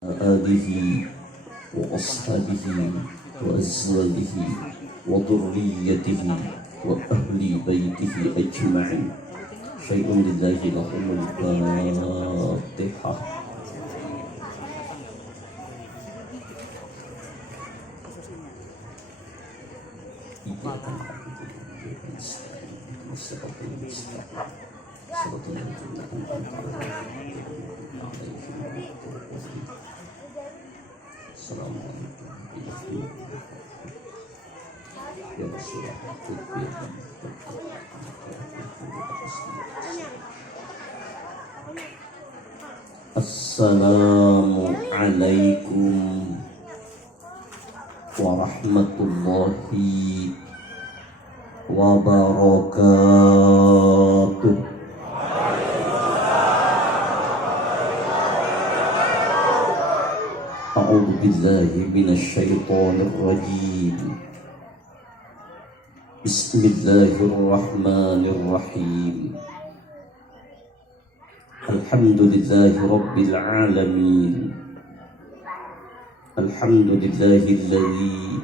آله وأصحابه وأزواجه وذريته وأهل بيته أجمعين. شيء لله لهم الفاتحة. Assalamualaikum warahmatullahi wabarakatuh. A'udzu billahi minasy syaithanir rajim. Bismillahirrahmanirrahim. Alhamdulillahi rabbil alamin. Alhamdulillahilladzi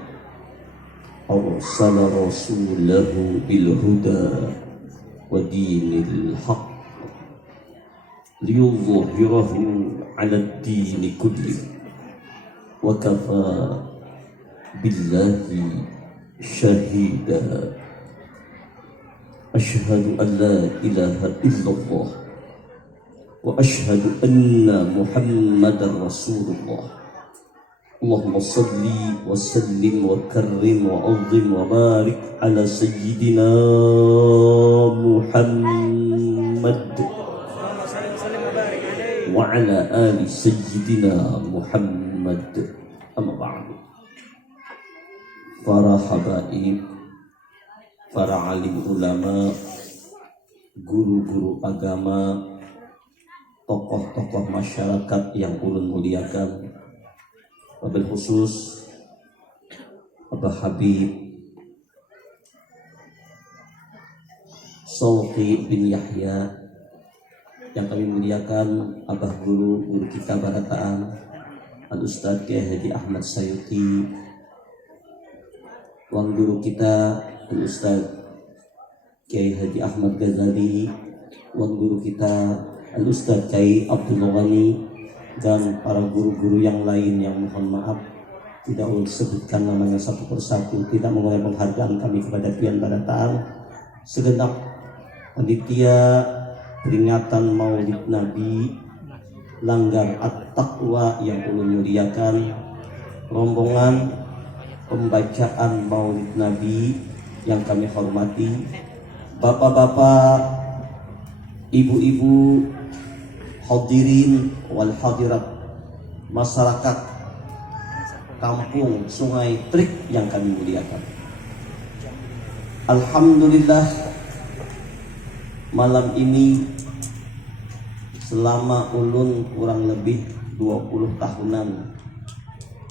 arsala rasulahu bil huda wa dinil haqq liyudhhirahu 'ala ad-dini kullihi wa kafa billahi syahida. Asyhadu an la ilaha illallah wa asyhadu anna Muhammadar Rasulullah. Allahumma salli wa sallim wa karrim wa azim wa barik ala sayyidina Muhammad wa ala ali sayyidina Muhammad. Amma ba'du. Para habaib, para alim ulama, guru-guru agama, tokoh-tokoh masyarakat yang ulun muliakan, wabil khusus Abah Habib Sulki bin Yahya yang kami muliakan, Abah guru kita barataan Al-Ustadz Kiai Haji Ahmad Sayuti, Tuan guru kita Al-Ustadz Kiai Haji Ahmad Ghazali, Tuan guru kita Al-Ustadz Kiai Abdul Ghani, dan para guru-guru yang lain yang mohon maaf tidak ulun sebutkan namanya satu persatu, tidak mengurangi penghargaan kami kepada Pian Barataan, segenap panitia peringatan Maulid Nabi Langgar At-Taqwa yang ulun muliakan, rombongan pembacaan Maulid Nabi yang kami hormati, bapak-bapak, ibu-ibu, hadirin wal hadirat, masyarakat kampung Sungai Trik yang kami muliakan. Alhamdulillah, malam ini selama ulun kurang lebih 20 tahunan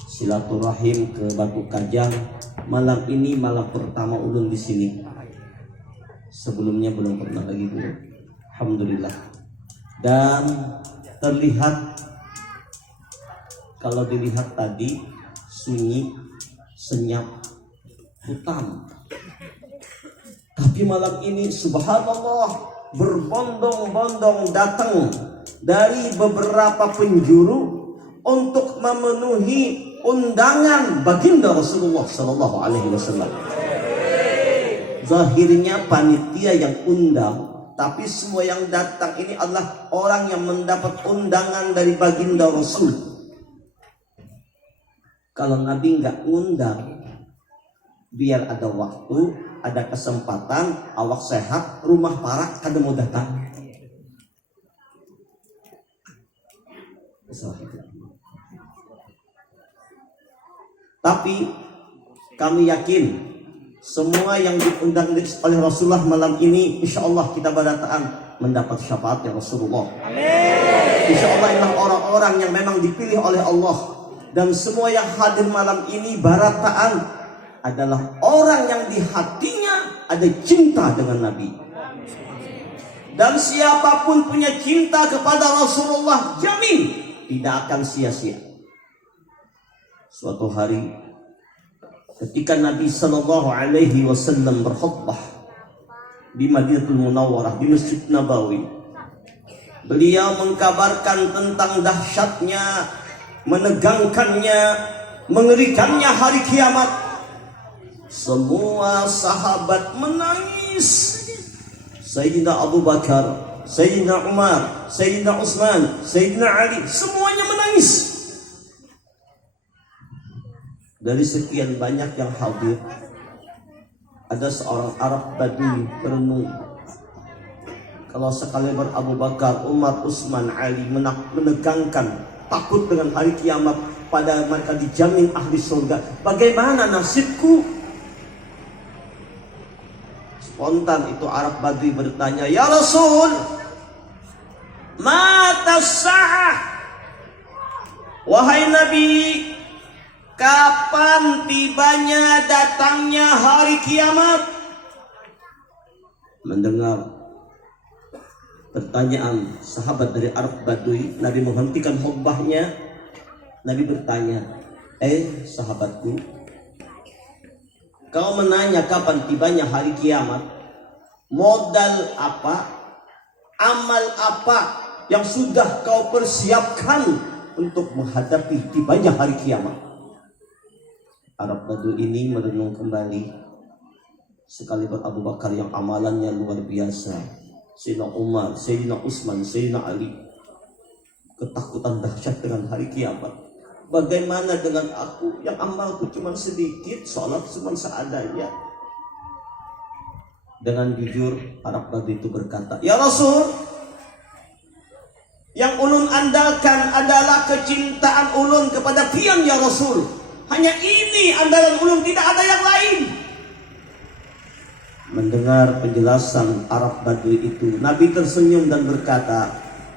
silaturahim ke Batu Kajang, malam ini malam pertama ulun di sini. Sebelumnya belum pernah lagi dulu. Alhamdulillah. Dan terlihat, kalau dilihat tadi sunyi, senyap, hutan. Tapi malam ini subhanallah berbondong-bondong datang dari beberapa penjuru untuk memenuhi undangan baginda Rasulullah sallallahu alaihi wasallam. Zahirnya panitia yang undang, tapi semua yang datang ini adalah orang yang mendapat undangan dari baginda Rasul. Kalau Nabi nggak undang, biar ada waktu, ada kesempatan, awak sehat, rumah parak, kada mau datang. Tapi kami yakin semua yang diundang oleh Rasulullah malam ini, insya Allah kita barataan mendapat syafaatnya Rasulullah. Amin. Insya Allah inilah orang-orang yang memang dipilih oleh Allah. Dan semua yang hadir malam ini barataan adalah orang yang di hatinya ada cinta dengan Nabi. Dan siapapun punya cinta kepada Rasulullah, jamin tidak akan sia-sia. Suatu hari ketika Nabi Sallallahu Alaihi Wasallam berkhutbah di Madinatul Munawwarah, di Masjid Nabawi, beliau mengkabarkan tentang dahsyatnya, menegangkannya, mengerikannya hari kiamat. Semua sahabat menangis. Sayyidina Abu Bakar, Sayyidina Umar, Sayyidina Utsman, Sayyidina Ali, semuanya menangis. Dari sekian banyak yang hadir, ada seorang Arab Badui merenung, kalau sekali Abu Bakar, Umar, Utsman, Ali menegangkan, takut dengan hari kiamat, pada mereka dijamin ahli surga, bagaimana nasibku? Spontan itu Arab Badui bertanya, ya Rasul, mata sa'ah, wahai Nabi, kapan tibanya datangnya hari kiamat? Mendengar pertanyaan sahabat dari Arab Badui, Nabi menghentikan khutbahnya. Nabi bertanya, sahabatku, kau menanya kapan tibanya hari kiamat, modal apa, amal apa yang sudah kau persiapkan untuk menghadapi tibanya hari kiamat? Arab Badui ini merenung kembali. Sekalipun Abu Bakar yang amalannya luar biasa, Sayyidina Umar, Sayyidina Utsman, Sayyidina Ali, ketakutan dahsyat dengan hari kiamat. Bagaimana dengan aku yang amalku cuma sedikit, sholat cuma seadanya? Dengan jujur Arab Badui itu berkata, ya Rasul, yang ulun andalkan adalah kecintaan ulun kepada pian ya Rasul. Hanya ini andalan ulun, tidak ada yang lain. Mendengar penjelasan Arab Badui itu, Nabi tersenyum dan berkata,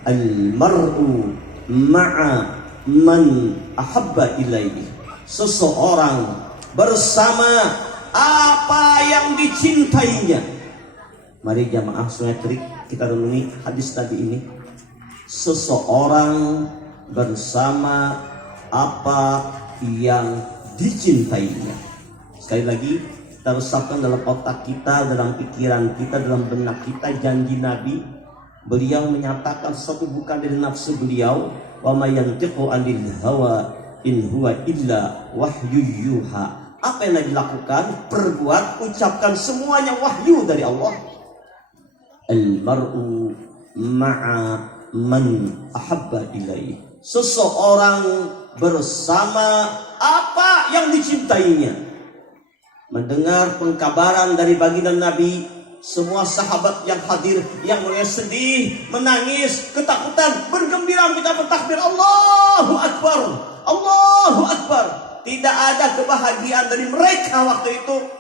al-mar'u ma'a man ahabba ilaihi. Seseorang bersama apa yang dicintainya. Mari jamaah sunatrik kita renungi hadis tadi ini. Seseorang bersama apa yang dicintainya. Sekali lagi, kita resapkan dalam otak kita, dalam pikiran kita, dalam benak kita janji Nabi. Beliau menyatakan sesuatu bukan dari nafsu beliau, wa ma yantiqu 'anil hawa in huwa illa wahyu yuha. Apa yang Nabi lakukan, perbuat, ucapkan, semuanya wahyu dari Allah. Al mar'u ma'a man ahabba ilaihi. Seseorang bersama apa yang dicintainya. Mendengar pengkabaran dari baginda Nabi, semua sahabat yang hadir, yang mulai sedih, menangis, ketakutan, bergembira, kita bertakbir, Allahu Akbar, Allahu Akbar. Tidak ada kebahagiaan dari mereka waktu itu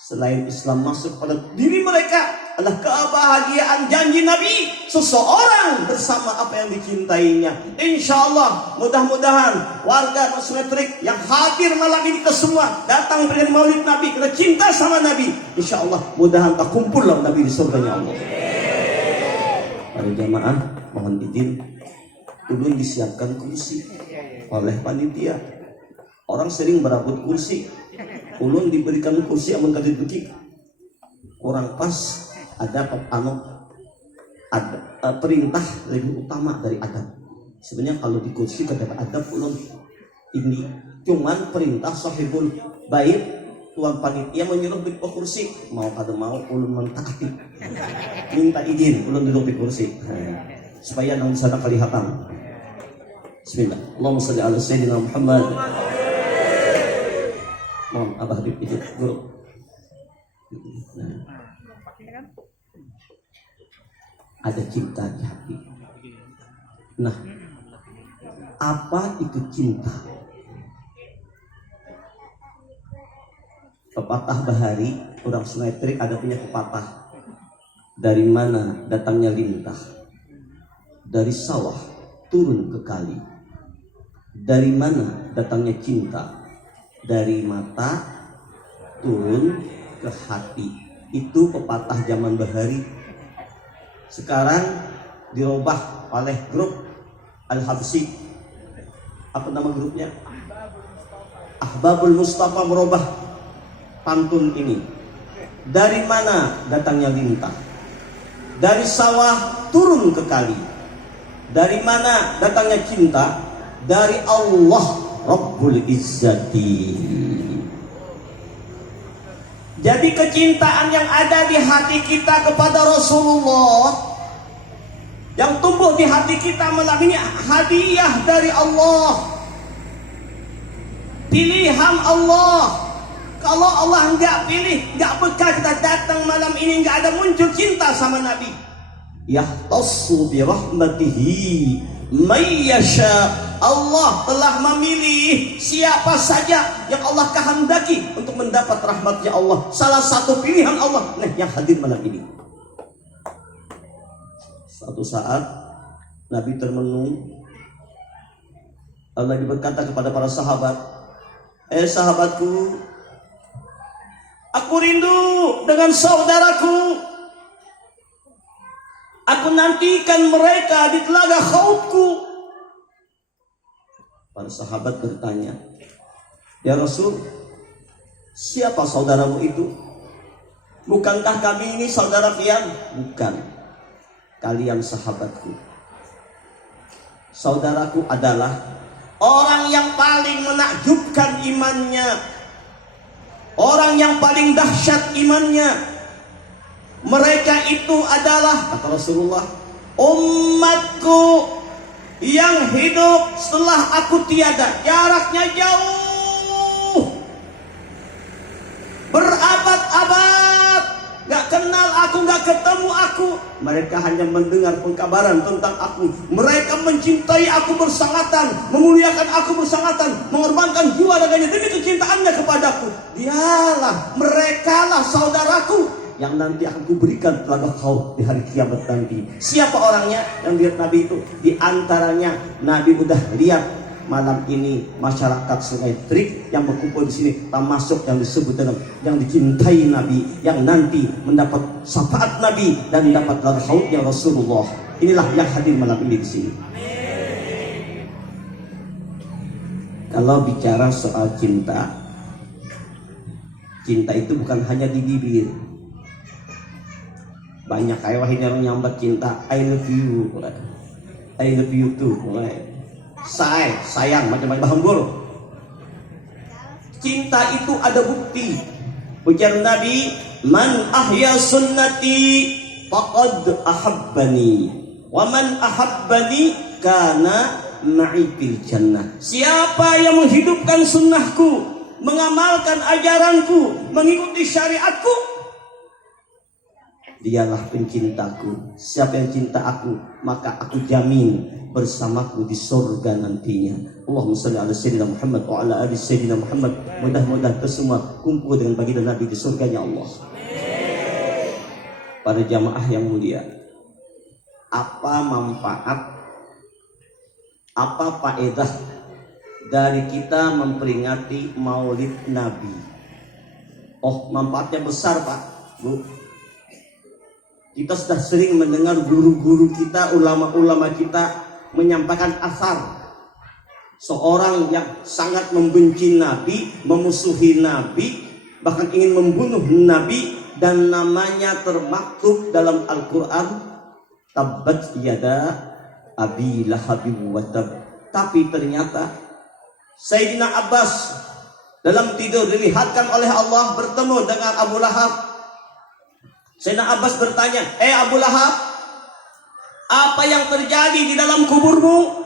selain Islam masuk pada diri mereka adalah kebahagiaan janji Nabi, seseorang bersama apa yang dicintainya. Insya Allah, mudah-mudahan warga Masmetrik yang hadir malam ini, kita semua datang berikan maulid Nabi, kita cinta sama Nabi. Insya Allah, mudahan tak kumpul lah Nabi di surganya Allah. Para jamaah, mohon izin, ulun disiapkan kursi oleh panitia. Orang sering berebut kursi, ulun diberikan kursi amun kadit beki kurang pas. Ada perintah lebih utama dari adab. Sebenarnya kalau di kursi kedapat adab ulun ini, cuman perintah sahibul bait, tuan panitia menyuruh duduk di kursi, mau kada mau ulun mentaati, minta izin ulun duduk di kursi supaya nang sana kelihatan. Bismillah, Allahumma shalli ala sayyidina Muhammad. Mohon Abah Habib itu guru. Ada cinta di hati. Nah, apa itu cinta? Pepatah Bahari, orang Sungai Trik ada punya pepatah. Dari mana datangnya lintah? Dari sawah turun ke kali. Dari mana datangnya cinta? Dari mata turun ke hati. Itu pepatah zaman Bahari. Sekarang dirubah oleh grup Al-Habsyi. Apa nama grupnya? Ahbabul Mustafa merubah pantun ini. Dari mana datangnya lintah? Dari sawah turun ke kali. Dari mana datangnya cinta? Dari Allah Rabbul Izzati. Jadi kecintaan yang ada di hati kita kepada Rasulullah, yang tumbuh di hati kita malam ini, hadiah dari Allah, pilihan Allah. Kalau Allah enggak pilih, enggak bekal kita datang malam ini, enggak ada muncul cinta sama Nabi. Yahtassu bi rahmatihi may yasha. Allah telah memilih siapa saja yang Allah kehendaki untuk mendapat rahmatnya Allah. Salah satu pilihan Allah, nah yang hadir malam ini. Suatu saat Nabi termenung, Allah berkata kepada para sahabat, sahabatku, aku rindu dengan saudaraku. Aku nantikan mereka di telaga Khautku. Para sahabat bertanya, ya Rasul, siapa saudaramu itu? Bukankah kami ini saudara kalian? Bukan, kalian sahabatku. Saudaraku adalah orang yang paling menakjubkan imannya, orang yang paling dahsyat imannya. Mereka itu adalah, kata Rasulullah, umatku yang hidup setelah aku tiada. Jaraknya jauh, berabad-abad, gak kenal aku, gak ketemu aku. Mereka hanya mendengar pengkabaran tentang aku. Mereka mencintai aku bersangatan, memuliakan aku bersangatan, mengorbankan jiwa raganya demi kecintaannya kepadaku. Dialah, merekalah saudaraku yang nanti akan kuberikan telaga Khaut di hari kiamat nanti. Siapa orangnya yang lihat Nabi itu? Di antaranya Nabi udah lihat malam ini masyarakat Sungai Trik yang berkumpul di sini, termasuk yang disebut dengan yang dicintai Nabi, yang nanti mendapat syafaat Nabi dan mendapat telaga Khautnya Rasulullah. Inilah yang hadir malam ini di sini. Kalau bicara soal cinta, cinta itu bukan hanya di bibir. Banyak kayak wahidnya orang nyambat cinta, I love you, I love you too, sayang macam-macam bahambur. Cinta itu ada bukti. Ujar Nabi, man ahya sunnati faqad ahabbani, wa man ahabbani kana ma'i fil jannah. Siapa yang menghidupkan sunnahku, mengamalkan ajaranku, mengikuti syariatku, dialah pencintaku. Siapa yang cinta aku, maka aku jamin bersamaku di surga nantinya. Allahumma shalli ala sayyidina Muhammad wa ala ali sayyidina Muhammad. Mudah-mudahan kita semua kumpul dengan baginda Nabi di surganya Allah. Para jamaah yang mulia, apa manfaat, apa faedah dari kita memperingati Maulid Nabi? Oh, manfaatnya besar, Pak, Bu. Kita sudah sering mendengar guru-guru kita, ulama-ulama kita menyampaikan asar seorang yang sangat membenci Nabi, memusuhi Nabi, bahkan ingin membunuh Nabi, dan namanya termaktub dalam Al-Quran, tabbat yada abi lahabi wa tab. Tapi ternyata Sayyidina Abbas dalam tidur dilihatkan oleh Allah bertemu dengan Abu Lahab. Sayyidina Abbas bertanya, Abu Lahab, apa yang terjadi di dalam kuburmu?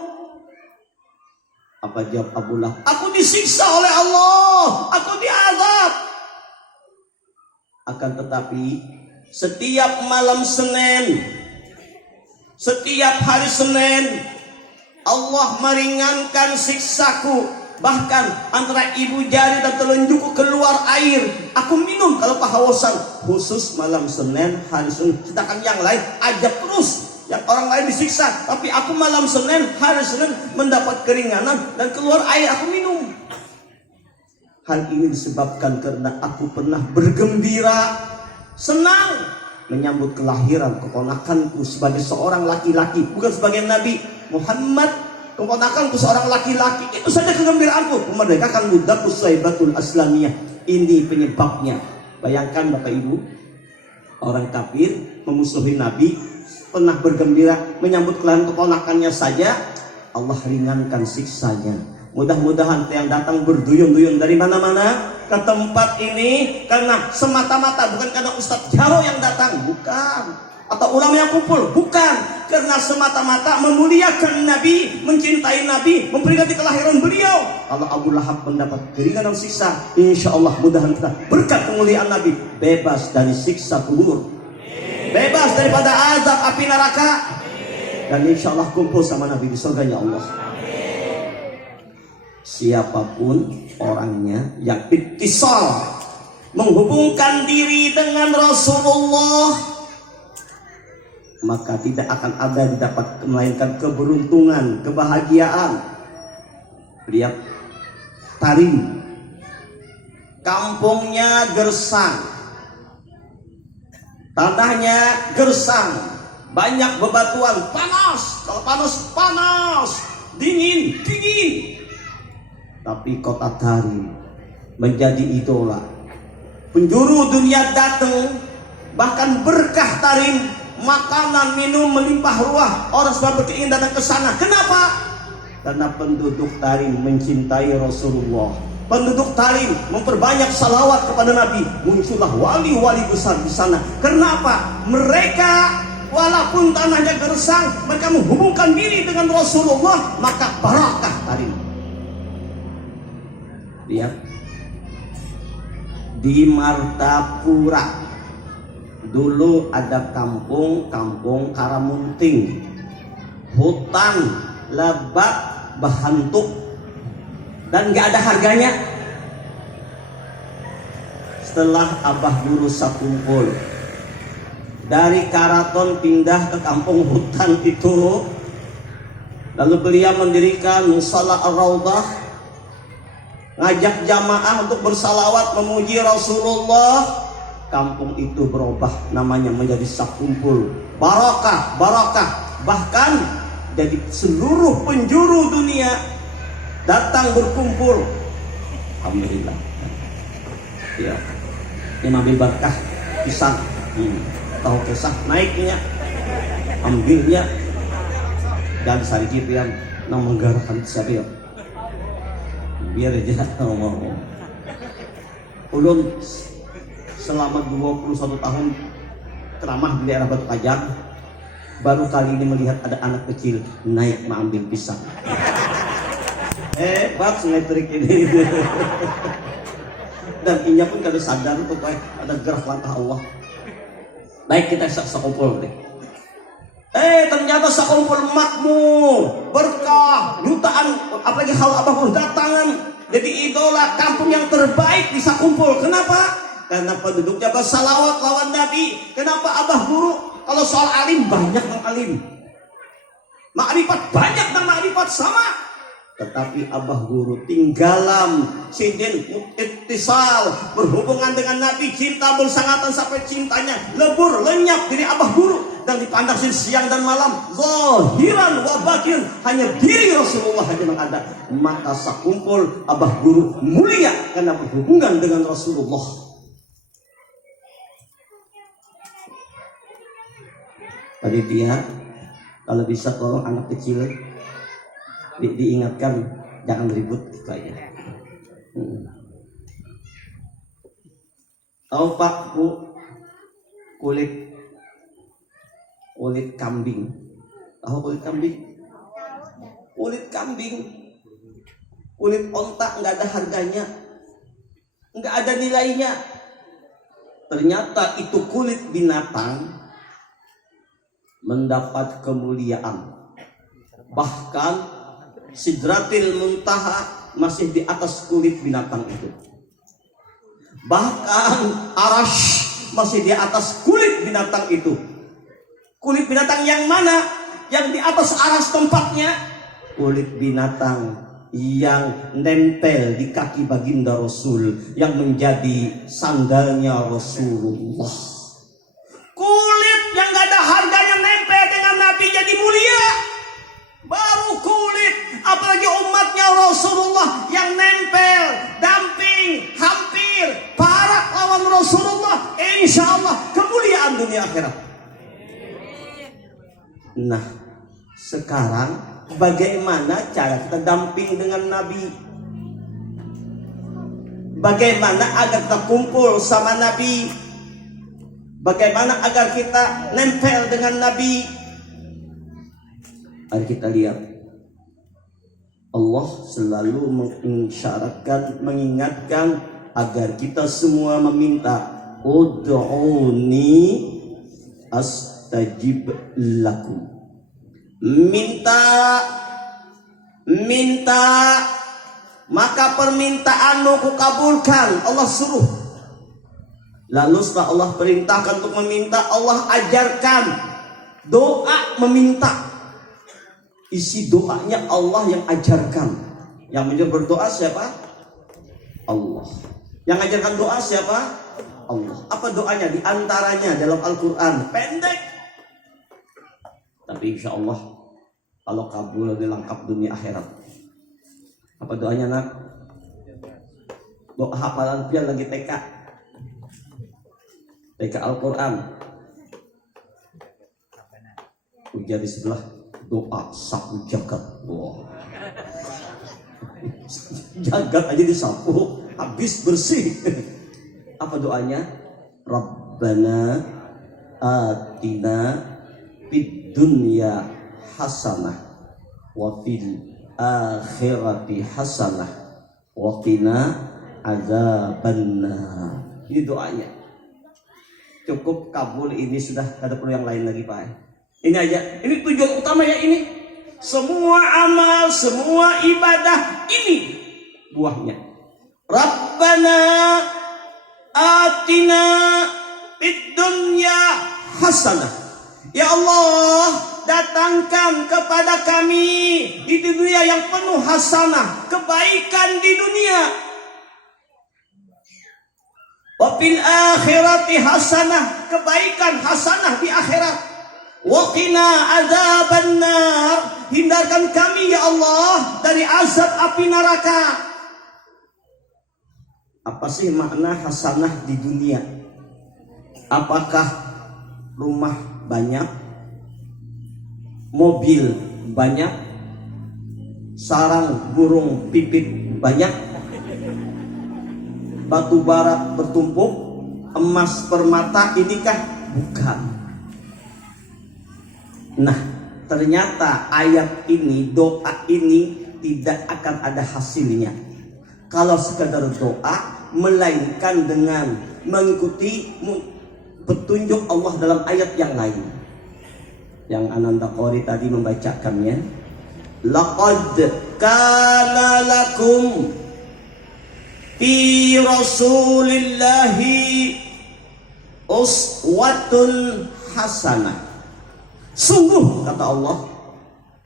Apa jawab Abu Lahab? Aku disiksa oleh Allah, aku diazab. Akan tetapi setiap malam Senin, setiap hari Senin, Allah meringankan siksaku. Bahkan antara ibu jari dan telunjukku keluar air. Aku minum kalau kehausan. Khusus malam Senin, hari Senin. Sedangkan yang lain ajab terus. Yang orang lain disiksa, tapi aku malam Senin, hari Senin mendapat keringanan dan keluar air, aku minum. Hal ini disebabkan karena aku pernah bergembira, senang menyambut kelahiran keponakanku sebagai seorang laki-laki, bukan sebagai Nabi Muhammad keponakanku seorang laki-laki. Itu saja kegembiraanku. Memerdekakan budakku Saibatul Aslamiyah. Ini penyebabnya. Bayangkan Bapak Ibu, orang kafir memusuhi Nabi, pernah bergembira menyambut kelahiran keponakannya saja, Allah ringankan siksanya. Mudah-mudahan yang datang berduyun-duyun dari mana-mana ke tempat ini karena semata-mata, bukan karena Ustadz Jaro yang datang, bukan, atau ulama yang kumpul, bukan, karena semata-mata memuliakan Nabi, mencintai Nabi, memperingati kelahiran beliau. Kalau Abu Lahab mendapat keringanan siksa, insya Allah mudahan kita berkat kemuliaan Nabi bebas dari siksa kubur, bebas daripada azab api neraka, dan insya Allah kumpul sama Nabi di surganya Allah. Siapapun orangnya yang ittisal, menghubungkan diri dengan Rasulullah, maka tidak akan ada didapat melainkan keberuntungan, kebahagiaan. Lihat Tarim, kampungnya gersang, tanahnya gersang, banyak bebatuan, panas. Kalau panas, dingin. Tapi kota Tarim menjadi idola. Penjuru dunia datang, bahkan berkah Tarim, makanan, minum melimpah ruah, orang semua berkeinginan ke sana. Kenapa? Karena penduduk Tarim mencintai Rasulullah. Penduduk Tarim memperbanyak salawat kepada Nabi. Muncullah wali-wali besar di sana. Kenapa? Mereka walaupun tanahnya gersang, mereka menghubungkan diri dengan Rasulullah, maka barakah Tarim. Lihat di Martapura dulu ada kampung Karamunting, hutan lebat bahantuk dan gak ada harganya. Setelah Abah Guru sakumpul dari Karaton pindah ke kampung hutan itu, lalu beliau mendirikan Musalla Ar-Raudah, ngajak jamaah untuk bersalawat memuji Rasulullah. Kampung itu berubah namanya menjadi Sakumpul, Barakah. Bahkan jadi seluruh penjuru dunia datang berkumpul. Alhamdulillah. Ya, Imam Barkah pisang, tahu kisah naiknya, ambilnya dan sedikit yang menggarapkan siapa ya. Biar aja ngomong. Ulun selama 21 tahun ceramah di daerah Batu Kajang, baru kali ini melihat ada anak kecil naik mengambil pisang. Hebat sungai trik ini. Dan inya pun kada sadar tuh kayak ada gerak langkah Allah. Baik, kita sakumpul deh. Ternyata sakumpul makmur, berkah, jutaan, apalagi hal Abah datangan jadi idola, kampung yang terbaik di Sakumpul. Kenapa? Karena penduduknya bersalawat lawan Nabi. Kenapa Abah Guru? Kalau soal alim, banyak yang alim, makrifat banyak dan makrifat sama. Tetapi Abah Guru tinggalan sidin ittisal, berhubungan dengan Nabi, cinta bersangatan sampai cintanya lebur lenyap diri Abah Guru dan dipandang siang dan malam, zahiran wa batin, hanya diri Rasulullah saja yang ada. Maka Sakumpul Abah Guru mulia karena berhubungan dengan Rasulullah. Panitia, kalau bisa tolong anak kecil diingatkan jangan ribut kayak. Tahu Pak Bu, kulit kambing. Tahu kulit kambing? Kulit kambing, kulit onta nggak ada harganya, nggak ada nilainya. Ternyata itu kulit binatang mendapat kemuliaan. Bahkan Sidratil Muntaha masih di atas kulit binatang itu. Bahkan Arash masih di atas kulit binatang itu. Kulit binatang yang mana? Yang di atas Arash tempatnya? Kulit binatang yang nempel di kaki baginda Rasul, yang menjadi sandalnya Rasulullah. Kulit yang gak ada harganya nempel dengan Nabi jadi mulia. Baru kulit dunia akhirat. Nah, sekarang bagaimana cara kita damping dengan Nabi? Bagaimana agar kita kumpul sama Nabi? Bagaimana agar kita nempel dengan Nabi? Mari kita lihat. Allah selalu mengisyaratkan, mengingatkan agar kita semua meminta, ud'uni astajib lakum. Minta, maka permintaanmu kukabulkan. Allah suruh. Lalu setelah Allah perintahkan untuk meminta, Allah ajarkan doa meminta. Isi doanya Allah yang ajarkan. Yang menyuruh berdoa siapa? Allah. Yang ajarkan doa siapa? Allah. Apa doanya? Di antaranya dalam Al-Quran pendek, tapi insya Allah kalau kabul lebih lengkap dunia akhirat. Apa doanya nak? Doa hafalan pian lagi TK Al-Quran. Ujar di sebelah, doa sapu jagat. Wow. Jagat aja disapu, habis bersih. Apa doanya? Rabbana atina fid dunya hasanah wa fil akhirati hasanah wa qina adzabannar. Ini doanya. Cukup kabul ini, sudah ada perlu yang lain lagi Pak. Ini aja. Ini tujuan utama ya ini. Semua amal, semua ibadah ini buahnya. Rabbana atina fid dunya hasanah. Ya Allah, datangkan kepada kami di dunia yang penuh hasanah, kebaikan di dunia. Wa fil akhirati hasanah, kebaikan hasanah di akhirat. Wa qina adzabannar, hindarkan kami ya Allah dari azab api neraka. Apa sih makna hasanah di dunia? Apakah rumah banyak, mobil banyak, sarang burung pipit banyak, batu bara bertumpuk, emas permata, inikah? Bukan. Nah, ternyata ayat ini, doa ini tidak akan ada hasilnya kalau sekadar doa, melainkan dengan mengikuti petunjuk Allah dalam ayat yang lain. Yang Ananda Qori tadi membacakannya, laqad kana lakum fi rasulillahi uswatun hasanah. Sungguh kata Allah,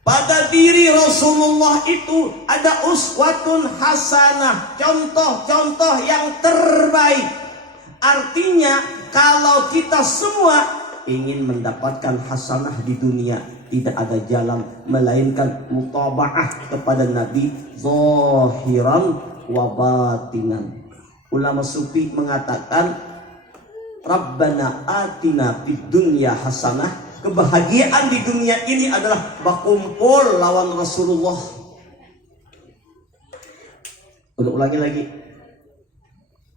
pada diri Rasulullah itu ada uswatun hasanah, contoh-contoh yang terbaik. Artinya kalau kita semua ingin mendapatkan hasanah di dunia, tidak ada jalan melainkan mutaba'ah kepada Nabi zahiran wa batinan. Ulama sufi mengatakan, Rabbana atina fid dunya hasanah. Kebahagiaan di dunia ini adalah berkumpul lawan Rasulullah. Ulangi lagi.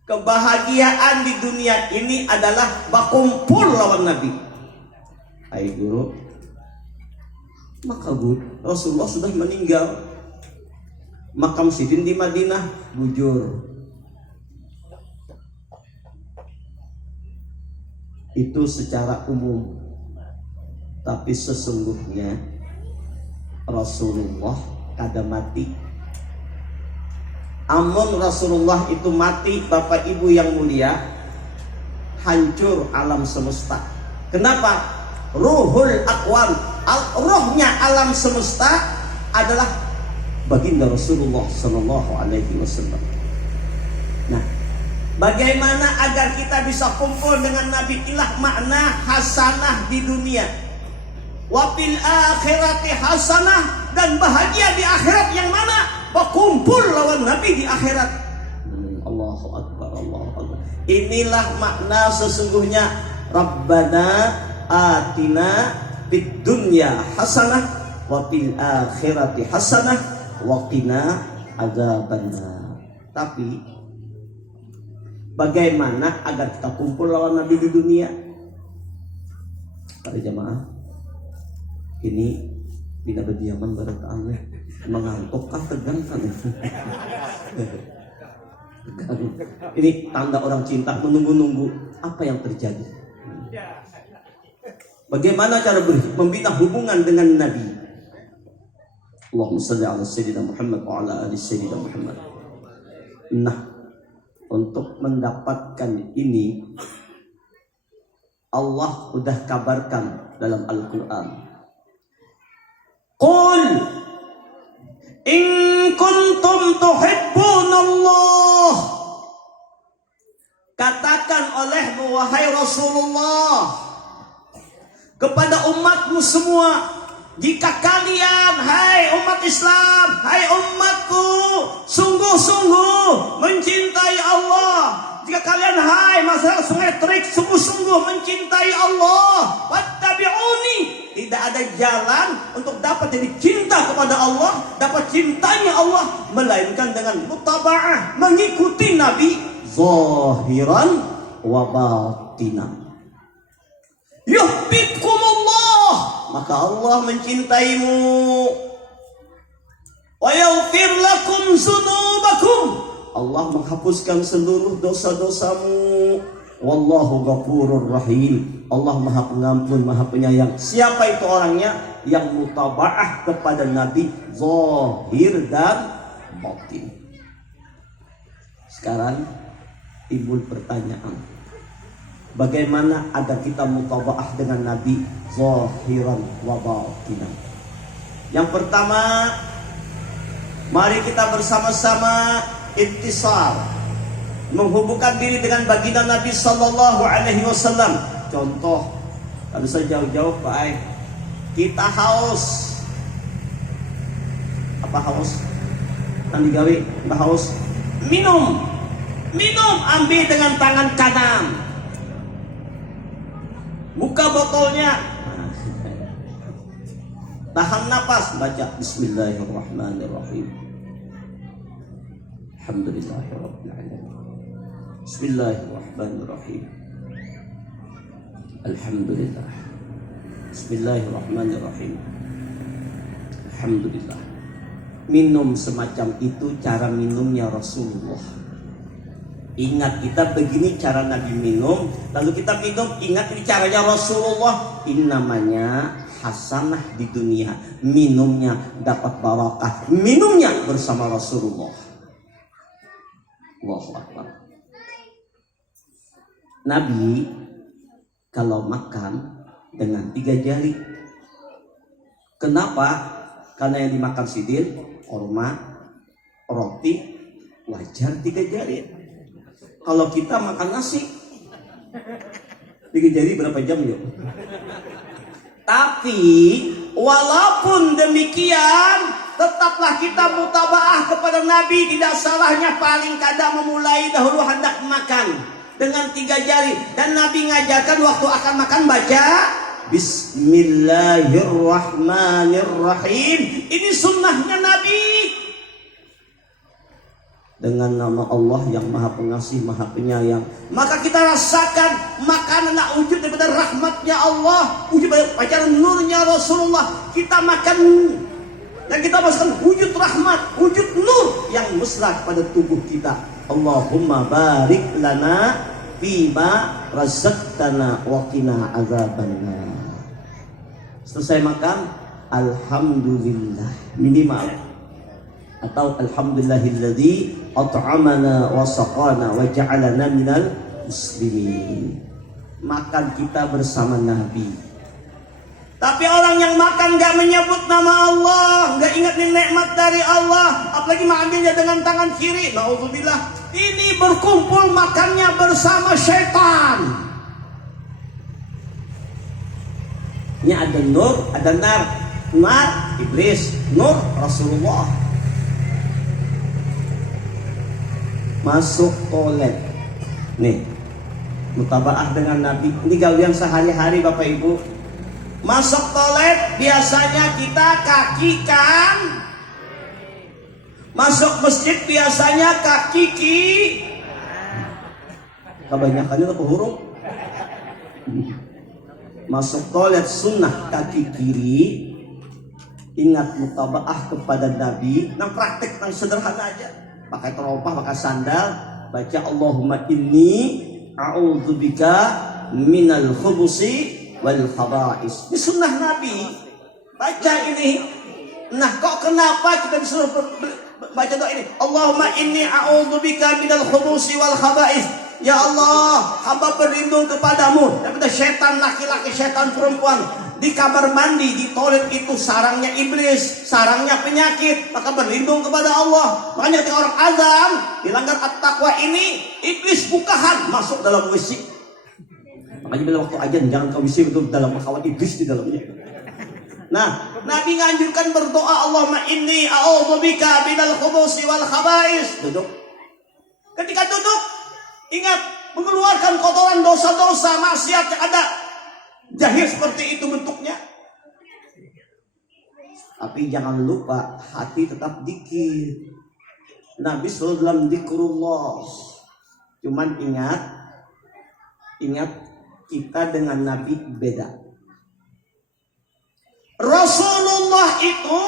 Kebahagiaan di dunia ini adalah berkumpul lawan Nabi. Hai guru, maka Rasulullah sudah meninggal. Makam Sidin di Madinah, bujur. Itu secara umum. Tapi sesungguhnya Rasulullah kada mati. Amun Rasulullah itu mati, Bapak Ibu yang mulia, hancur alam semesta. Kenapa? Ruhul Aqwan, rohnya alam semesta adalah baginda Rasulullah Sallallahu Alaihi Wasallam. Nah, bagaimana agar kita bisa kumpul dengan Nabi? Ilah makna hasanah di dunia. Wafil akhirati hasanah, dan bahagia di akhirat yang mana? Berkumpul lawan Nabi di akhirat. Allahu Akbar, Allahu Akbar. Inilah makna sesungguhnya Rabbana atina fid dunya hasanah wa fil akhirati hasanah wa qina adzabannar. Tapi bagaimana agar kita kumpul lawan Nabi di dunia? Para jamaah, ini bina berdiaman barat Allah mengantuk kah tegang kan? Ini tanda orang cinta menunggu-nunggu apa yang terjadi. Bagaimana cara membina hubungan dengan Nabi? Allahumma salli ala sayyidina Muhammad wa ala ali sayyidina Muhammad. Nah, untuk mendapatkan ini Allah sudah kabarkan dalam Al-Quran. Qul in kuntum tuhibbunallah. Katakan olehmu wahai Rasulullah kepada umatmu semua, jika kalian, hai umat Islam, hai umatku, sungguh-sungguh mencintai Allah, jika kalian, hai masyarakat Sungai Trik, sungguh-sungguh mencintai Allah, wattabi'uni, tidak ada jalan untuk dapat jadi cinta kepada Allah, dapat cintanya Allah, melainkan dengan mutaba'ah, mengikuti Nabi zahiran wa batinan. Yuhibbukumullah, maka Allah mencintaimu. Wa yaghfir lakum dzunubakum, Allah menghapuskan seluruh dosa-dosamu. Wallahu ghafurur rahim, Allah Maha Pengampun, Maha Penyayang. Siapa itu orangnya? Yang mutaba'ah kepada Nabi zahir dan batin. Sekarang timbul pertanyaan, bagaimana agar kita mutaba'ah dengan Nabi zahiran wa batinan? Yang pertama, mari kita bersama-sama ittisal, menghubungkan diri dengan baginda Nabi sallallahu alaihi wasallam. Contoh, kalau saya jauh-jauh Pak, kita haus. Apa haus? Yang digawe apa haus? Minum. Minum, ambil dengan tangan kanan. Buka botolnya. Tahan napas, baca Bismillahirrahmanirrahim. Alhamdulillahirabbil alamin. Bismillahirrahmanirrahim. Alhamdulillah. Bismillahirrahmanirrahim. Alhamdulillah. Minum semacam itu cara minumnya Rasulullah. Ingat, kita begini cara Nabi minum, lalu kita minum, ingat ini caranya Rasulullah. Ini namanya hasanah di dunia. Minumnya dapat barakah, minumnya bersama Rasulullah. Allahu Akbar. Nabi kalau makan dengan 3 jari. Kenapa? Karena yang dimakan sidin, korma, roti, wajar 3 jari. Kalau kita makan nasi 3 jari berapa jam yuk? Tapi walaupun demikian, tetaplah kita mutaba'ah kepada Nabi. Tidak salahnya paling kadang memulai dahulu hendak makan dengan 3 jari. Dan Nabi ngajarkan waktu akan makan baca Bismillahirrahmanirrahim. Ini sunnahnya Nabi. Dengan nama Allah yang Maha Pengasih, Maha Penyayang, maka kita rasakan makanan wujud daripada rahmatnya Allah, wujud daripada nurnya Rasulullah. Kita makan dan kita masukkan wujud rahmat, wujud nur yang mesra pada tubuh kita. Allahumma barik lana fima razaqtana wa qina azabannar. Selesai makan, alhamdulillah minimal, atau alhamdulillahilladzi at'amana wa saqana wa ja'alana minal muslimin. Makan kita bersama Nabi. Tapi orang yang makan gak menyebut nama Allah, gak ingat nikmat dari Allah, apalagi mengambilnya dengan tangan kiri, naudzubillah. Ini berkumpul makannya bersama syaitan. Ini ada nur, ada nar. Nar iblis, nur Rasulullah. Masuk toilet, nih Mutabaah dengan Nabi. Ini gawean sehari-hari Bapak Ibu. Masuk toilet biasanya kita kaki kan. Masuk masjid biasanya kaki kebanyakannya itu huruf. Masuk toilet sunnah kaki kiri. Ingat mutabaah kepada Nabi. Nah praktek yang sederhana aja. Pakai teropah, pakai sandal. Baca Allahumma inni a'udzubika minal khubusi wal khaba'is. Ini sunnah Nabi. Baca ini. Nah kok kenapa kita disuruh baca doa ini? Allahumma inni a'udzubika minal khubusi wal khaba'is. Ya Allah, hamba berlindung kepadamu daripada setan laki-laki, setan perempuan. Di kamar mandi, di toilet itu sarangnya iblis, sarangnya penyakit. Maka berlindung kepada Allah. Makanya ketika orang azan dilanggar at-taqwa ini, iblis bukahan masuk dalam WC. Makanya bila waktu ajan jangan kau WC itu dalam kawan iblis di dalamnya. Nah, Nabi nganjurkan berdoa Allahumma inni a'udzubika minal khubusi wal khaba'is. Duduk. Ketika duduk, ingat mengeluarkan kotoran dosa-dosa maksiat yang ada. Jahil seperti itu bentuknya. Tapi jangan lupa hati tetap dikir. Nabi selalu dalam zikrullah. Cuman ingat kita dengan Nabi beda. Rasulullah itu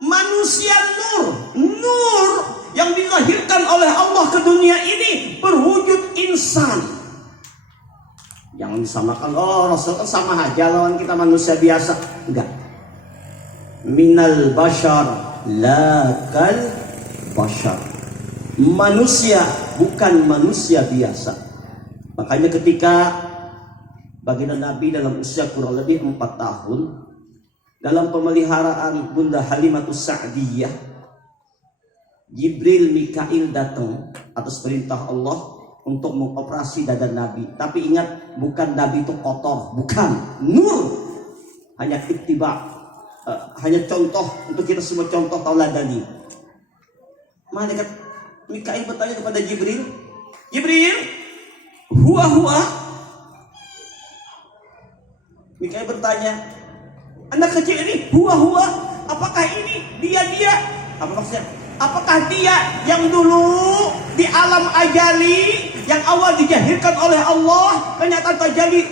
manusia nur yang dilahirkan oleh Allah ke dunia ini berwujud insan. Jangan disamakan, oh Rasul kan sama aja lawan kita manusia biasa. Enggak. Minal bashar la kal bashar. Manusia bukan manusia biasa. Makanya ketika baginda Nabi dalam usia kurang lebih 4 tahun dalam pemeliharaan Bunda Halimatus Sa'diyah, Jibril Mikail datang atas perintah Allah untuk mengoperasi dada Nabi. Tapi ingat, bukan Nabi itu kotor, bukan, nur. Hanya ittiba, hanya contoh untuk kita semua, contoh tauladani. Malaikat Mikail bertanya kepada Jibril, Jibril, huwa. Mikail bertanya, anak kecil ini huwa, apakah ini dia? Apa maksudnya? Apakah dia yang dulu di alam ajali, yang awal dijahirkan oleh Allah, kenyataan terjadi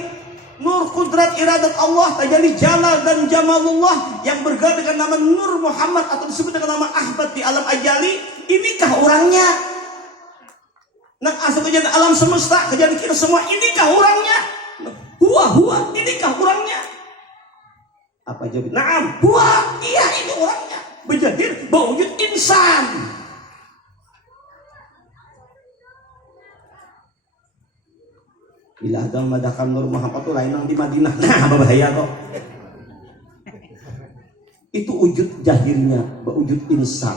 nur kudrat iradat Allah, terjadi jalal dan jamalullah, yang bergerak dengan nama Nur Muhammad atau disebut dengan nama Ahmad di alam ajali? Inikah orangnya? Nah, asal kejadian alam semesta, kejadian kita semua, inikah orangnya? Huwa, inikah orangnya? Apa jawab? Naam, huwa, iya ini orangnya. Berjahir berwujud insan. Bila agama madakan Nur Muhammad itu lain yang di Madinah. Nah, bahaya kok. Itu wujud jahirnya, berwujud insan.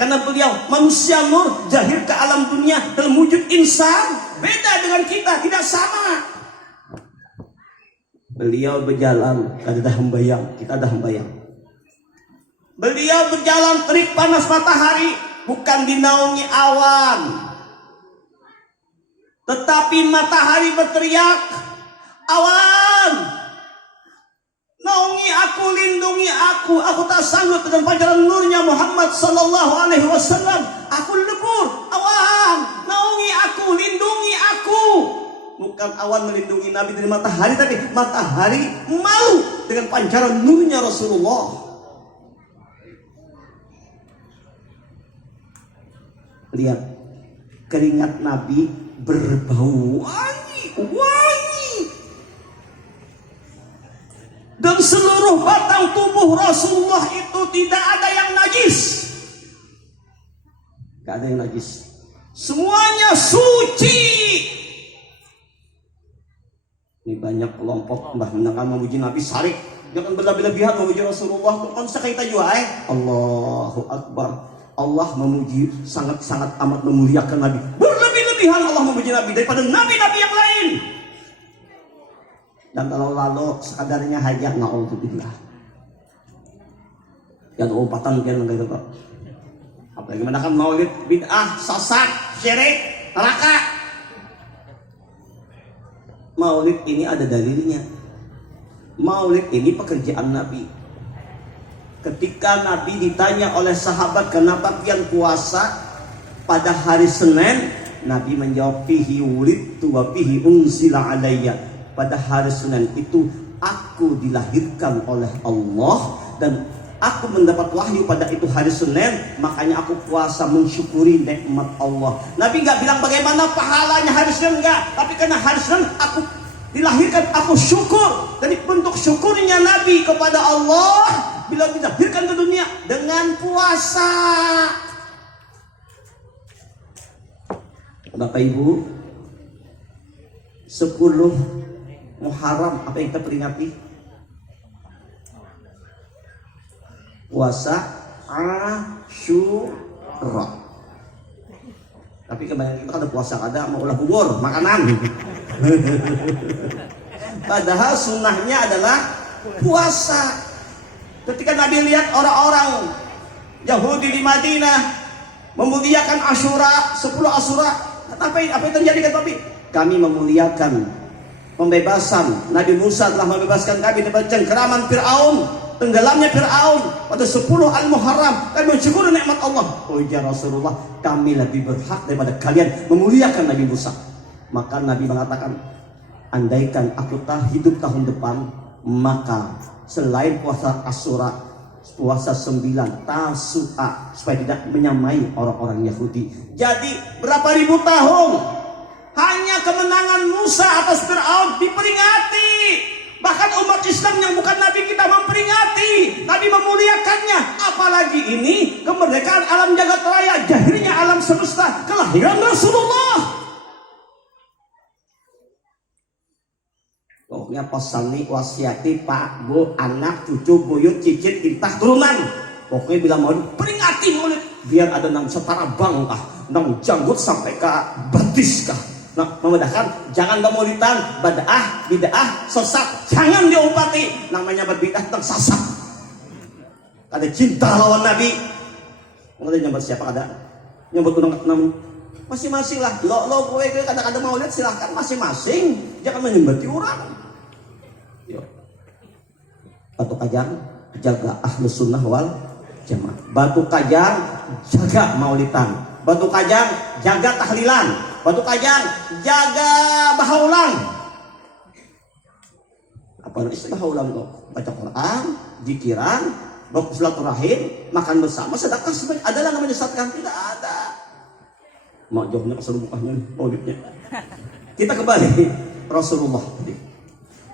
Karena beliau manusia nur, jahir ke alam dunia dalam wujud insan. Beda dengan kita, tidak sama. Beliau berjalan, kita dah membayang. Beliau berjalan terik panas matahari, bukan dinaungi awan. Tetapi matahari berteriak, awan, naungi aku, lindungi aku tak sanggup dengan pancaran nurnya Muhammad sallallahu alaihi wasallam. Aku lebur, awan, naungi aku, lindungi aku. Bukan awan melindungi Nabi dari matahari, tapi matahari malu dengan pancaran nurnya Rasulullah. Lihat, keringat Nabi berbau wangi. Dan seluruh batang tubuh Rasulullah itu tidak ada yang najis. Tidak ada yang najis. Semuanya suci. Ini banyak kelompok mbah menangkan memuji Nabi sarik. Jangan berlebih-lebihan memuji Rasulullah. Itu kan kita juga Allahu Akbar. Allah memuji sangat-sangat amat memuliakan Nabi. Berlebih-lebihan Allah memuji Nabi daripada nabi-nabi yang lain. Dan kalau lalu sekadarnya hajat na'udzubillah. Yang umpatan kan gitu kok. Apalagi menakan maulid bid'ah, sesat, syirik, neraka. Maulid ini ada dalilnya. Maulid ini pekerjaan Nabi. Ketika Nabi ditanya oleh sahabat, kenapa pian puasa pada hari Senin, Nabi menjawab, fihi wulidtu wa fihi unzila alayya. Pada hari Senin itu aku dilahirkan oleh Allah dan aku mendapat wahyu pada itu hari Senin, makanya aku puasa mensyukuri nikmat Allah. Nabi nggak bilang bagaimana pahalanya hari Senin, enggak, tapi karena hari Senin aku dilahirkan, aku syukur. Jadi bentuk syukurnya Nabi kepada Allah bila dilahirkan ke dunia dengan puasa. Bapak Ibu, 10 Muharram apa yang kita peringati? Puasa Asyura. Tapi kebanyakan kita ada puasa, ada mau ulah bubur, makanan. Padahal sunnahnya adalah puasa. Ketika Nabi lihat orang-orang Yahudi di Madinah memuliakan Asyura, 10 Asyura, apa yang terjadi kan Nabi? Kami memuliakan pembebasan. Nabi Musa telah membebaskan kami dari cengkeraman Fir'aun, tenggelamnya Fir'aun pada 10 Al-Muharram. Kami mensyukuri nikmat Allah. Oh ya Rasulullah, kami lebih berhak daripada kalian memuliakan Nabi Musa. Maka Nabi mengatakan, andaikan aku hidup tahun depan, maka selain puasa Asyura, puasa 9 Tasu'a, supaya tidak menyamai orang-orang Yahudi. Jadi berapa ribu tahun hanya kemenangan Musa atas Fir'aun diperingati. Bahkan umat Islam yang bukan Nabi kita memperingati, Nabi memuliakannya. Apalagi ini kemerdekaan alam jagat raya, jahirnya alam semesta, kelahiran Rasulullah. Pokoknya pesan nih, wasiati Pak, Bu, anak, cucu, buyut, cicit, intah, turunan. Pokoknya bila mau peringati Maulid, biar ada nang setara bang kah, nang janggut sampai ke batis kah. Nah, memudahkan, jangan pemaulidan, bid'ah, sesat, jangan diumpati. Namanya berbid'ah tentang sesat. Ada cinta lawan Nabi. Mulai nyambat siapa ada? Nyambat undang masing-masing lah. Lo gue kadang-kadang maulid silahkan masing-masing. Jangan menyembati orang. Yo. Batu Kajang jaga Ahlus Sunnah wal Jamaah. Batu Kajang jaga maulidan. Batu Kajang jaga tahlilan. Batu Kajang jaga bahaulan. Apa istilah bahaulan kok? Baca Quran, zikiran, silaturahim, makan bersama, sedekah. Ada lah namanya sedekah? Tidak ada. Mak jawabnya asal bukanya maulidnya. Kita kembali Rasulullah.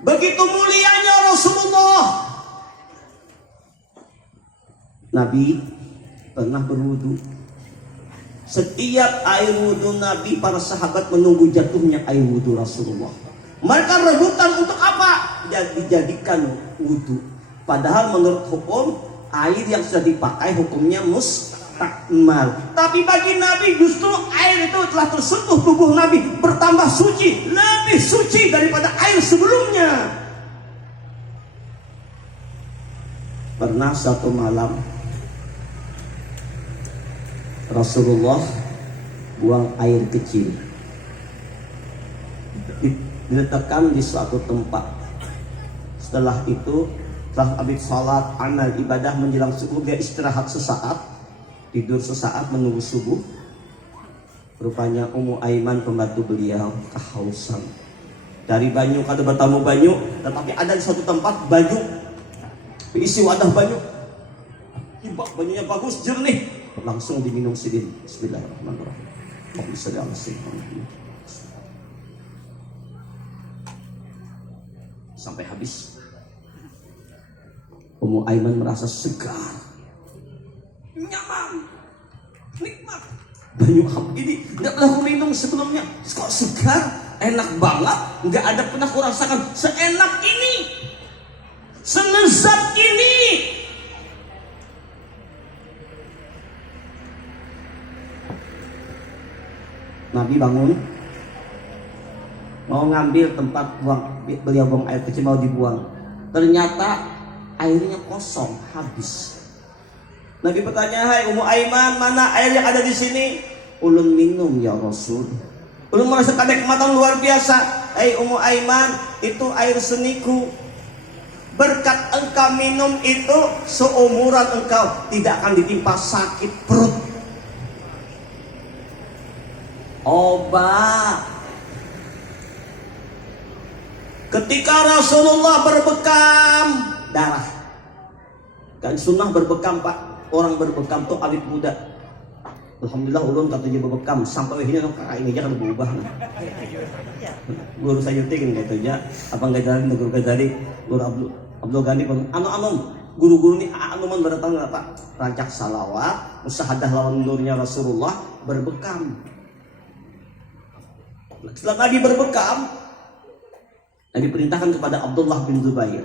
Begitu mulianya Rasulullah. Nabi pernah berwudu. Setiap air wudu Nabi, para sahabat menunggu jatuhnya air wudu Rasulullah. Mereka rebutan untuk apa? Dijadikan wudu. Padahal menurut hukum, air yang sudah dipakai hukumnya mustakmal. Tapi bagi Nabi justru air itu telah tersentuh tubuh Nabi, bertambah suci, lebih suci daripada air sebelumnya. Pernah satu malam Rasulullah buang air kecil, diletakkan di suatu tempat. Setelah itu, setelah habis salat, amal ibadah menjelang subuh, dia istirahat sesaat, tidur sesaat menunggu subuh. Rupanya Ummu Aiman pembantu beliau kehausan. Dari banyu, kada bertamu banyu, tetapi ada di suatu tempat banyu, isi wadah banyu, hibak, banyunya bagus, jernih. Langsung diminum sidin. Bismillahirrahmanirrahim. Sampai habis. Ummu Aiman merasa segar, nyaman, nikmat. Banyu ini nggak pernah minum sebelumnya. Kok segar, enak banget. Nggak ada pernah kurasakan seenak ini, selezat ini. Nabi bangun, mau ngambil tempat beliau buang air kecil, mau dibuang. Ternyata airnya kosong, habis. Nabi bertanya, hai Ummu Aiman, mana air yang ada di sini? Ulun minum ya Rasul. Ulun merasa kenikmatan luar biasa. Ummu Aiman, itu air seniku. Berkat engkau minum itu, seumuran engkau tidak akan ditimpa sakit perut. Obat. Ketika Rasulullah berbekam darah, kan sunnah berbekam Pak. Orang berbekam tuh awet muda. Alhamdulillah ulun katanya berbekam sampai ini kakak ini jangan berubah. Guru saya yuting katanya, apa nggak jadi guru Ghazali, guru Abdul Ghani pun guru-guru ini man berdatang Pak. Rancak salawat, musyahadah lawan nurnya Rasulullah berbekam. Setelah Nabi berbekam, Nabi perintahkan kepada Abdullah bin Zubair,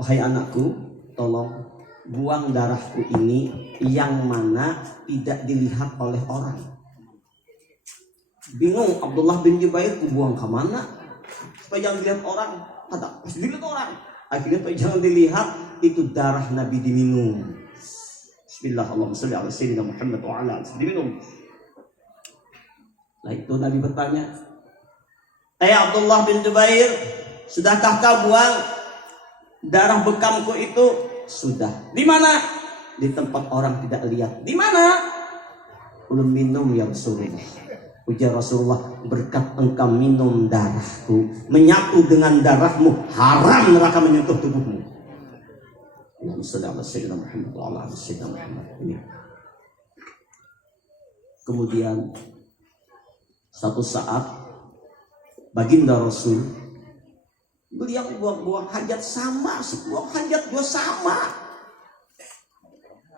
wahai anakku, tolong buang darahku ini yang mana tidak dilihat oleh orang. Bingung Abdullah bin Zubair, ku buang ke mana supaya jangan dilihat orang. Kata, pasti dilihat orang. Akhirnya supaya jangan dilihat, itu darah Nabi diminum. Bismillah, Allahumma sholli ala sayyidina Muhammad wa ala alihi, diminum. Nah itu Nabi bertanya, Abdullah bin Zubair, sudahkah kau buang darah bekamku itu? Sudah. Di mana? Di tempat orang tidak lihat. Di mana? Belum minum ya Rasulullah. Ujar Rasulullah, berkat engkau minum darahku, menyatu dengan darahmu, haram neraka menyentuh tubuhmu. Allahumma shalli ala sayyidina Muhammad wa ala ali sayyidina Muhammad. Ini. Kemudian satu saat baginda Rasul, beliau buang hajat sama, buang hajat dua sama.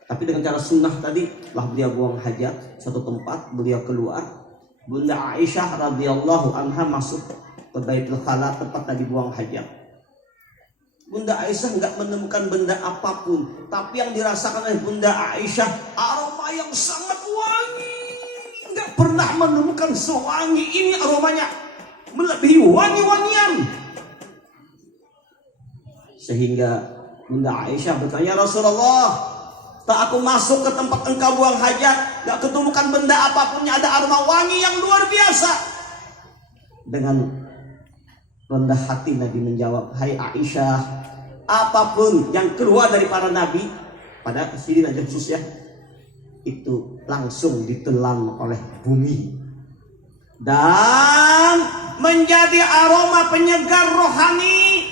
Tapi dengan cara sunnah tadi, lah beliau buang hajat satu tempat, beliau keluar. Bunda Aisyah radhiyallahu anha masuk ke Baitul Khala, tempat tadi buang hajat. Bunda Aisyah nggak menemukan benda apapun, tapi yang dirasakan oleh Bunda Aisyah aroma yang sangat wangi. Nggak pernah menemukan sewangi ini aromanya, melebihi wangi-wangian. Sehingga Bunda Aisyah bertanya, Rasulullah, tak aku masuk ke tempat engkau buang hajat, gak ketemukan benda apapun yang ada aroma wangi yang luar biasa. Dengan rendah hati Nabi menjawab, hai Aisyah, apapun yang keluar dari para nabi, pada sini aja khusus ya, itu langsung ditelan oleh bumi dan menjadi aroma penyegar rohani,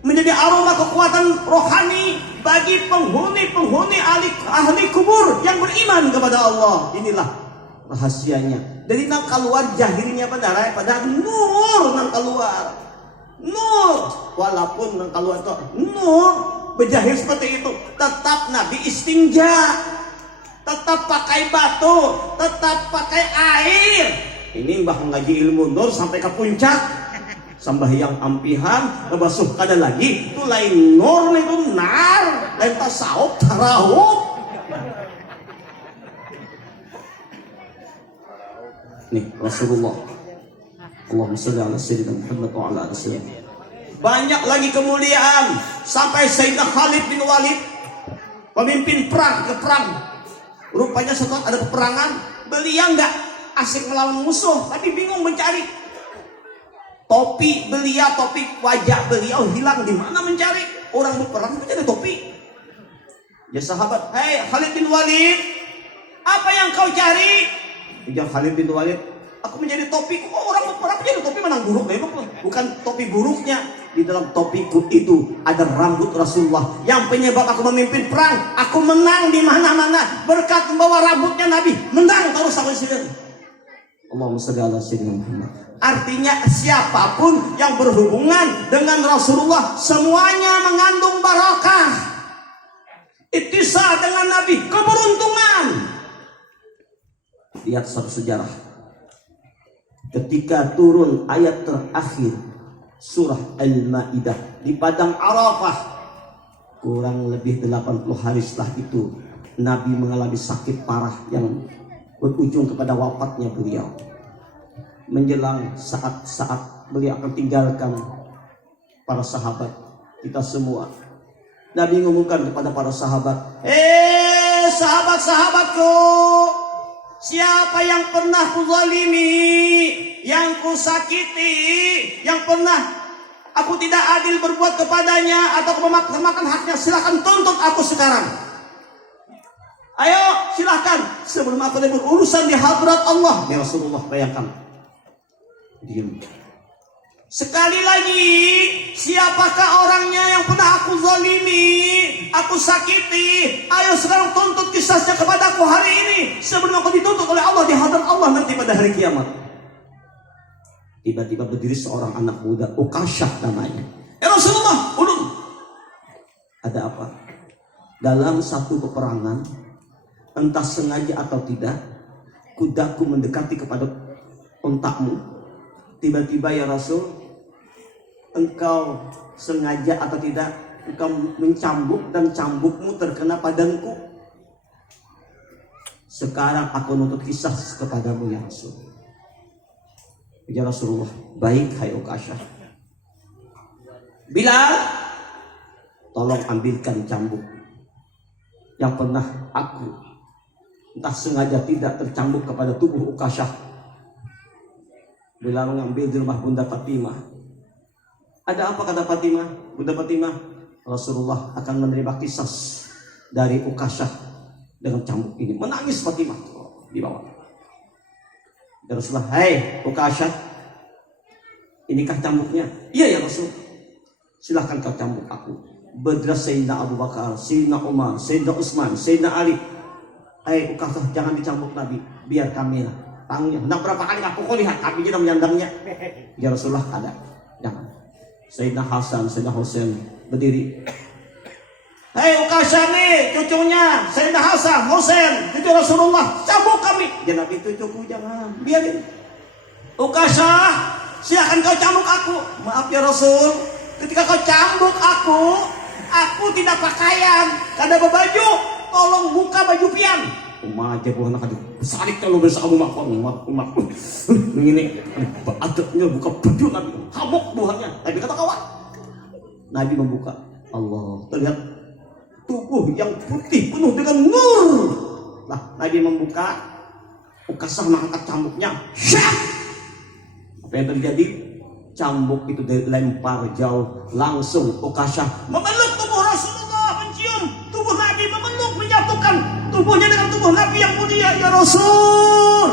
menjadi aroma kekuatan rohani bagi penghuni ahli kubur yang beriman kepada Allah. Inilah rahasianya. Dari nang keluar jahilnya pada nur nang keluar. Nur, walaupun nang keluar itu nur berjahil seperti itu, tetap Nabi istinja, tetap pakai batu, tetap pakai air. Ini mbah ngaji ilmu nur sampai ke puncak. Sambahyang ampihan, ngebasuh kada lagi, itu lain nur, itu nar, lain tasawuf, tarawuf. Nih Rasulullah, Allahumma sholli ala sayyidina Muhammad wa ala alihi wasallam. Banyak lagi kemuliaan sampai Sayyidina Khalid bin Walid, pemimpin ke perang. Rupanya setelah ada peperangan, beliau nggak asik melawan musuh, tapi bingung mencari topi beliau, topi wajah beliau hilang, di mana mencari? Orang berperang mencari topi. Ya sahabat, hei Khalid bin Walid, apa yang kau cari? Ya Khalid bin Walid, aku mencari topi. Oh, orang berperang mencari topi menang buruk, bukan topi buruknya. Di dalam topiku itu ada rambut Rasulullah, yang penyebab aku memimpin perang, aku menang di mana-mana berkat membawa rambutnya Nabi, menang terus sampai sini. Allahumma sholli ala sayyidina Muhammad. Artinya siapapun yang berhubungan dengan Rasulullah semuanya mengandung barakah. Ittisal dengan Nabi, keberuntungan. Lihat satu sejarah. Ketika turun ayat terakhir surah Al-Maidah di padang Arafah, kurang lebih 80 hari setelah itu Nabi mengalami sakit parah yang berujung kepada wafatnya beliau. Menjelang saat-saat beliau akan tinggalkan para sahabat, kita semua, Nabi mengumumkan kepada para sahabat, sahabat-sahabatku, Siapa yang pernah kuzalimi, yang kusakiti, yang pernah aku tidak adil berbuat kepadanya atau memakan haknya, silakan tuntut aku sekarang. Ayo silakan, sebelum aku berurusan di hadrat Allah. Ya Rasulullah, bayangkan. Diam. Sekali lagi, siapakah orangnya yang pernah aku zalimi, aku sakiti? Ayo sekarang tuntut kisahnya kepadaku hari ini, sebelum aku dituntut oleh Allah di hadapan Allah nanti pada hari kiamat. Tiba-tiba berdiri seorang anak muda, Ukasyah namanya. Rasulullah, ulun. Ada apa? Dalam satu peperangan, entah sengaja atau tidak, kudaku mendekati kepada untakmu. Tiba-tiba ya Rasul, engkau sengaja atau tidak, engkau mencambuk dan cambukmu terkena badanku. Sekarang aku nuntut kisah kepadamu ya Rasul. Ya Rasulullah, baik hai Ukasyah. Bilal, tolong ambilkan cambuk yang pernah aku entah sengaja tidak tercambuk kepada tubuh Ukasyah. Bilal mengambil di rumah Bunda Fatimah. Ada apa kata Fatimah? Bunda Fatimah, Rasulullah akan menerima kisah dari Ukasyah dengan cambuk ini. Menangis Fatimah di bawah. Ya Rasulullah, hai Ukasyah, inikah cambuknya? Iya ya Rasul. Silahkan kau cambuk aku. Bedras Sayyidina Abu Bakar, Sayyidina Umar, Sayyidina Utsman, Sayyidina Ali. Hai Ukasyah, jangan dicambuk Nabi, biar kami lah tangnya. Nah berapa kali aku kau lihat kami kita menyandangnya. Ya Rasulullah, ada. Jangan. Sayyidina Hasan, Sayyidina Husain berdiri. Hei Ukasyah nih, cucunya Sayyidina Hasan, Husain, cucu Rasulullah, cambuk kami. Ya Nabi, cucuku jangan, biarin. Ukasyah, silakan kau cambuk aku. Maaf ya Rasul, ketika kau cambuk aku tidak pakaian, kada berbaju. Tolong buka baju pian. Aja bukan anak sarik kalau bersama umat ini adabnya buka baju Nabi, hamuk buahnya. Nabi kata kawan, Nabi membuka, Allah terlihat tubuh yang putih penuh dengan nur. Lah Nabi membuka, Ukasyah mengangkat cambuknya, syah. Apa yang terjadi? Cambuk itu dilempar jauh, langsung Ukasyah memeluk tubuh Rasulullah, mencium tubuh Nabi, memeluk, menyatukan tubuhnya dengan tubuh Nabi yang mulia. Ya Rasul,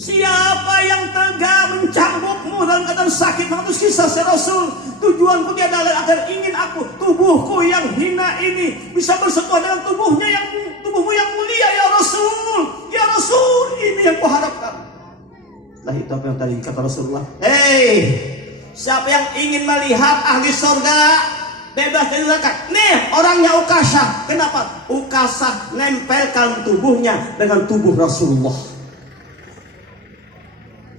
siapa yang tega mencambukmu dalam keadaan sakit menghapus kisah ya Rasul? Tujuanku dia adalah agar ingin aku, tubuhku yang hina ini bisa bersentuhan dengan tubuhmu yang mulia ya Rasul. Ya Rasul, ini yang kuharapkan. Setelah itu apa yang tadi kata Rasulullah, hei, siapa yang ingin melihat ahli surga bebas dari neraka? Nih orangnya Ukasyah. Kenapa? Ukasyah nempelkan tubuhnya dengan tubuh Rasulullah.